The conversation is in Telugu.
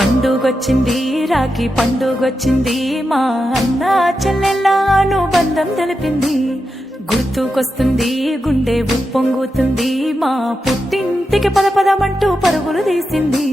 పండుగొచ్చింది రాఖీ పండుగొచ్చింది మా అన్న చెల్లెళ్ళ అనుబంధం తెలిపింది గుర్తుకొస్తుంది గుండె ఉప్పొంగుతుంది మా పుట్టింటికి పద పదమంటూ పరుగులు తీసింది